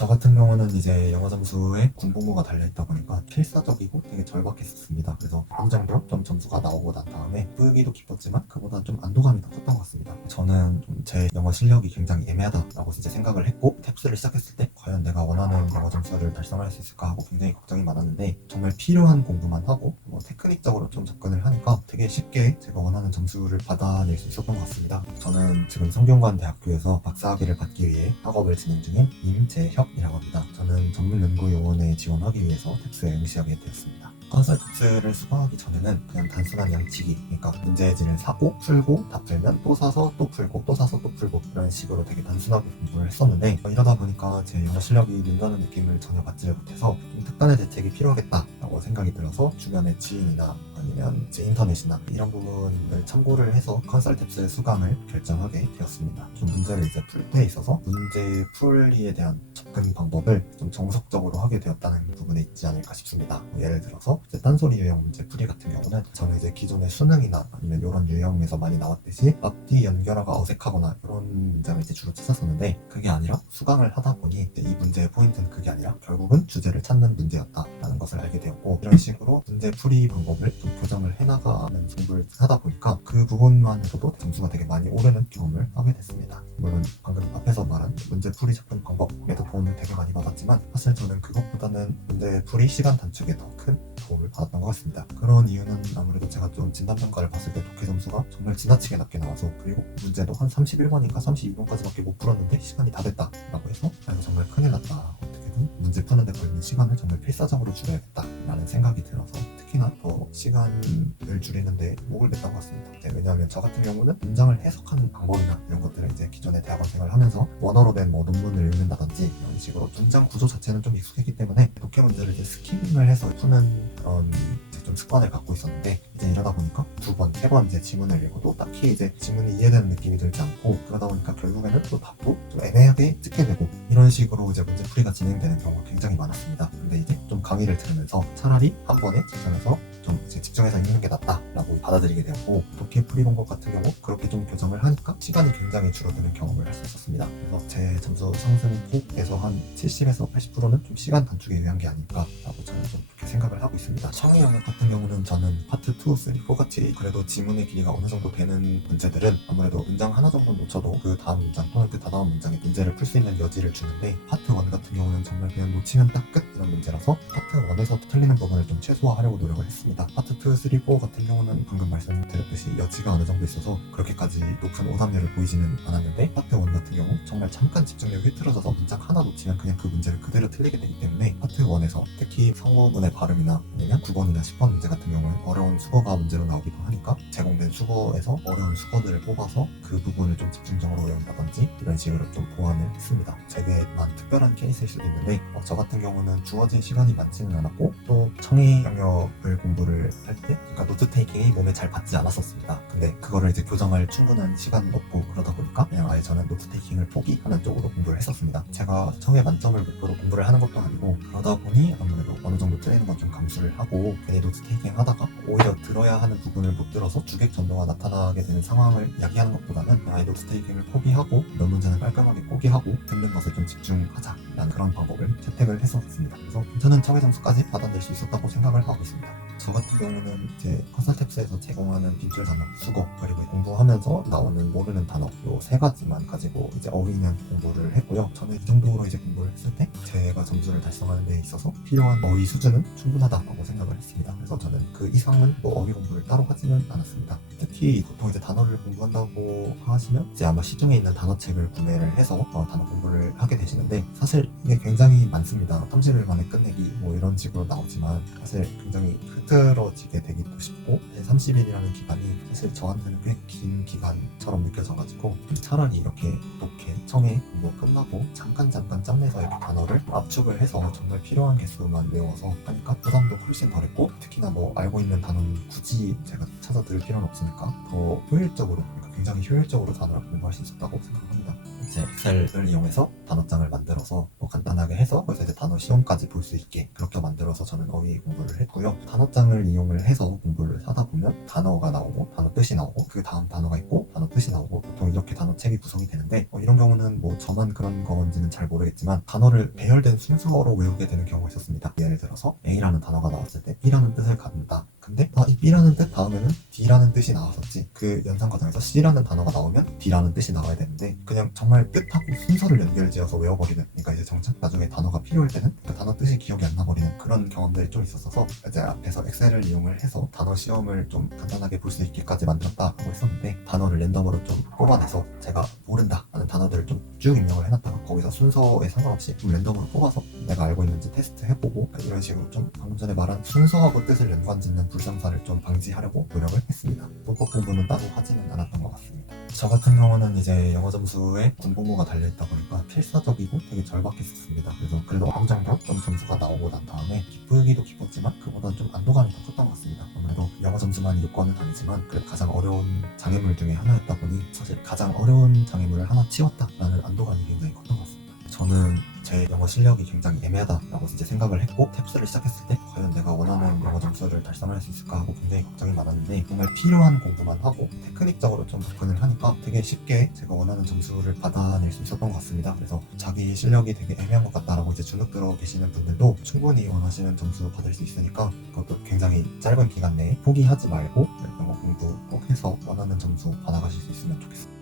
저 같은 경우는 이제 영어 점수에 군복무가 달려있다 보니까 필사적이고 되게 절박했었습니다. 그래서 어느 정도 좀 점수가 나오고 난 다음에 뿌기도 기뻤지만 그보다 좀 안도감이 더 컸던 것 같습니다. 저는 좀제 영어 실력이 굉장히 애매하다라고 진짜 생각을 했고 탭스를 시작했을 때 과연 내가 원하는 영어 점수를 달성할 수 있을까 하고 굉장히 걱정이 많았는데 정말 필요한 공부만 하고 뭐 테크닉적으로 좀 접근을 하니까 되게 쉽게 제가 원하는 점수를 받아낼 수 있었던 것 같습니다. 저는 지금 성균관 대학교에서 박사학위를 받기 위해 학업을 진행 중인 임재혁이라고 합니다. 저는 전문연구요원에 지원하기 위해서 탭스에 응시하게 되었습니다. 컨설 탭스를 수강하기 전에는 그냥 단순한 양치기, 그러니까 문제지를 사고 풀고 다 풀면 또 사서 또 풀고 또 사서 또 풀고 이런 식으로 되게 단순하게 공부를 했었는데 이러다 보니까 제 영어 실력이 는다는 느낌을 전혀 받지를 못해서 좀 특단의 대책이 필요하겠다라고 생각이 들어서 주변의 지인이나 아니면 제 인터넷이나 이런 부분을 참고를 해서 컨설 탭스 수강을 결정하게 되었습니다. 좀 문제를 이제 풀 때 있어서 문제 풀이에 대한 접근 방법을 좀 정석적으로 하게 되었다는 부분에 있지 않을까 싶습니다. 뭐 예를 들어서 이제 딴소리 유형 문제 풀이 같은 경우는 저는 이제 기존의 수능이나 아니면 이런 유형에서 많이 나왔듯이 앞뒤 연결어가 어색하거나 이런 문제를 이제 주로 찾았었는데 그게 아니라 수강을 하다 보니 이제 이 문제의 포인트는 그게 아니라 결국은 주제를 찾는 문제였다 라는 것을 알게 되었고 이런 식으로 문제 풀이 방법을 좀 교정을 해나가는 공부를 하다 보니까 그 부분만으로도 점수가 되게 많이 오르는 경험을 하게 됐습니다. 물론 방금 앞에서 말한 문제 풀이 접근 방법에도 도움을 되게 많이 받았지만 사실 저는 그것보다는 문제 풀이 시간 단축에 더 큰 도움을 받았던 것 같습니다. 그런 이유는 아무래도 제가 좀 진단평가를 봤을 때 독해 점수가 정말 지나치게 낮게 나와서 그리고 문제도 한 31번인가 32번까지밖에 못 풀었는데 시간이 다 됐다라고 해서 아 이거 정말 큰일 났다. 어떻게든 문제 푸는데 걸리는 시간을 정말 필사적으로 줄여야겠다라는 생각이 들어서 특히나 더 시간을 줄이는데 목을 냈던 것 같습니다. 왜냐하면 저 같은 경우는 문장을 해석하는 방법이나 이런 것들을 이제 기존에 대학원 생활을 하면서 원어로 된 뭐 논문을 읽는다든지 이런 식으로 문장 구조 자체는 좀 익숙했기 때문에 독해 문제를 이제 스키밍을 해서 푸는 그런 좀 습관을 갖고 있었는데 이러다 보니까 두 번, 세 번 이제 지문을 읽어도 딱히 이제 지문이 이해되는 느낌이 들지 않고 그러다 보니까 결국에는 또 답도 좀 애매하게 찍게 되고 이런 식으로 이제 문제 풀이가 진행되는 경우가 굉장히 많았습니다. 근데 이제 좀 강의를 들으면서 차라리 한 번에 집중해서 좀 이제 집중해서 읽는 게 낫다라고 받아들이게 되었고 독해 풀이 방법 같은 경우 그렇게 좀 교정을 하니까 시간이 굉장히 줄어드는 경험을 할 수 있었습니다. 그래서 제 점수 상승폭에서 한 70에서 80%는 좀 시간 단축에 의한 게 아닐까라고 저는 좀 그렇게 생각을 하고 있습니다. 청의 영역 같은 경우는 저는 파트 2, 3, 4 같이 그래도 지문의 길이가 어느 정도 되는 문제들은 아무래도 문장 하나 정도 놓쳐도 그 다음 문장 또는 그 다다음 문장에 문제를 풀 수 있는 여지를 주는데 파트 1 같은 경우는 정말 그냥 놓치면 딱 끝 이런 문제라서 파트 1에서 틀리는 부분을 좀 최소화하려고 노력을 했습니다. 파트 2, 3, 4 같은 경우는 방금 말씀드렸듯이 여지가 어느 정도 있어서 그렇게까지 높은 오답률을 보이지는 않았는데 파트 1 같은 경우 정말 잠깐 집중력이 흐트러져서 문장 하나 놓치면 그냥 그 문제를 그대로 틀리게 되기 때문에 파트 1에서 특히 성우문의 발음이나 아니면 9번이나 10번 문제 같은 경우는 어려운 수거가 문제로 나오기도 하니까 제공된 수거에서 어려운 수거들을 뽑아서 그 부분을 좀 집중적으로 외운다든지 이런 식으로 좀 보완을 했습니다. 되게만 특별한 케이스일 수도 있는데 어, 저 같은 경우는 주어진 시간이 많지는 않았고 또 청의 영역을 공부를 할 때 그러니까 노트 테이킹이 몸에 잘 받지 않았었습니다. 근데 그거를 이제 교정할 충분한 시간이 없고 그러다 보니까 그냥 아예 저는 노트 테이킹을 포기하는 쪽으로 공부를 했었습니다. 제가 청의 만점을 목표로 공부를 하는 것도 아니고 그러다 보니 아무래도 어느 정도 틀리는 건 좀 감수를 하고 괜히 노트 테이킹 하다가 오히려 들어야 하는 부분을 못 들어서 주객 전도가 나타나게 되는 상황을 야기하는 것보다는 아예 노트 테이킹을 포기하고 몇 문제는 깔끔하게 포기하고 듣는 것에 좀 집중하자라는 그런 방법을 채택을 했었습니다. 그래서 저는 청의 점수까지 받아낼 수 있었다고 생각을 하고 있습니다. 저 같은 경우는 이제 컨설탭스에서 제공하는 빈줄 단어, 수거 그리고 공부하면서 나오는 모르는 단어 요 세 가지만 가지고 이제 어휘는 공부를 했고요. 저는 이 정도로 이제 공부를 했을 때 제가 점수를 달성하는 데 있어서 필요한 어휘 수준은 충분하다고 생각을 했습니다. 그래서 저는 그 이상은 뭐 어휘 공부를 따로 하지는 않았습니다. 특히 보통 이제 단어를 공부한다고 하시면 이제 아마 시중에 있는 단어책을 구매를 해서 어, 단어 공부를 하게 되시는데 사실 이게 굉장히 많 습니다. 30일 만에 끝내기 뭐 이런 식으로 나오지만 사실 굉장히 흐트러지게 되기도 쉽고 30일이라는 기간이 사실 저한테는 꽤 긴 기간처럼 느껴져가지고 차라리 이렇게 독해, 청해 뭐 끝나고 잠깐 잠깐 짬내서 이렇게 단어를 압축을 해서 정말 필요한 개수만 외워서 하니까 부담도 훨씬 덜했고 특히나 뭐 알고 있는 단어는 굳이 제가 찾아 들을 필요는 없으니까 더 효율적으로 그러니까 굉장히 효율적으로 단어를 공부할 수 있었다고 생각합니다. 이제 엑셀을 이용해서 단어장을 만들어서 뭐 간단하게 해서 그래서 이제 단어 시험까지 볼 수 있게 그렇게 만들어서 저는 어휘 공부를 했고요. 단어장을 이용을 해서 공부를 하다 보면 단어가 나오고 단어 뜻이 나오고 그 다음 단어가 있고 단어 뜻이 나오고 보통 이렇게 단어 책이 구성이 되는데 어, 이런 경우는 뭐 저만 그런 건지는 잘 모르겠지만 단어를 배열된 순서로 외우게 되는 경우가 있었습니다. 예를 들어서 A라는 단어가 나왔을 때 B라는 뜻을 갖는다. 근데 아, 이 B라는 뜻 다음에는 D라는 뜻이 나왔었지. 그 연산 과정에서 C라는 단어가 나오면 D라는 뜻이 나와야 되는데 그냥 정말 뜻하고 순서를 연결지어서 외워버리는. 그러니까 이제 정작 나중에 단어가 필요할 때는 그 단어 뜻이 기억이 안 나버리는 그런 경험들이 좀 있었어서 이제 앞에서 엑셀을 이용을 해서 단어 시험을 좀 간단하게 볼 수 있게까지 만들었다 하고 했었는데 단어를 랜덤으로 좀 뽑아내서 제가 모른다 하는 단어들을 좀 쭉 입력을 해놨다가 거기서 순서에 상관없이 좀 랜덤으로 뽑아서 내가 알고 있는지 테스트 해보고 이런 식으로 좀 방금 전에 말한 순서하고 뜻을 연관 짓는 불상사를 좀 방지하려고 노력을 했습니다. 문법 공부는 따로 하지는 않았던 것 같습니다. 저 같은 경우는 이제 영어 점수에 군복무가 달려있다 보니까 필사적이고 되게 절박했었습니다. 그래서 그래도 어느 정도 좀 점수가 나오고 난 다음에 기쁘기도 기뻤지만 그보다는 좀 안도감이 더 컸던 것 같습니다. 아무래도 영어 점수만이 요건은 아니지만 그래도 가장 어려운 장애물 중에 하나였다 보니 사실 가장 어려운 장애물을 하나 치웠다라는 안도감이 굉장히 컸던 것 같습니다. 저는 제 영어 실력이 굉장히 애매하다라고 이제 생각을 했고 탭스를 시작했을 때 과연 내가 원하는 점수를 달성할 수 있을까 하고 굉장히 걱정이 많았는데 정말 필요한 공부만 하고 테크닉적으로 좀 접근을 하니까 되게 쉽게 제가 원하는 점수를 받아낼 수 있었던 것 같습니다. 그래서 자기 실력이 되게 애매한 것 같다라고 이제 주눅 들어 계시는 분들도 충분히 원하시는 점수 받을 수 있으니까 그것도 굉장히 짧은 기간 내에 포기하지 말고 공부 꼭 해서 원하는 점수 받아가실 수 있으면 좋겠습니다.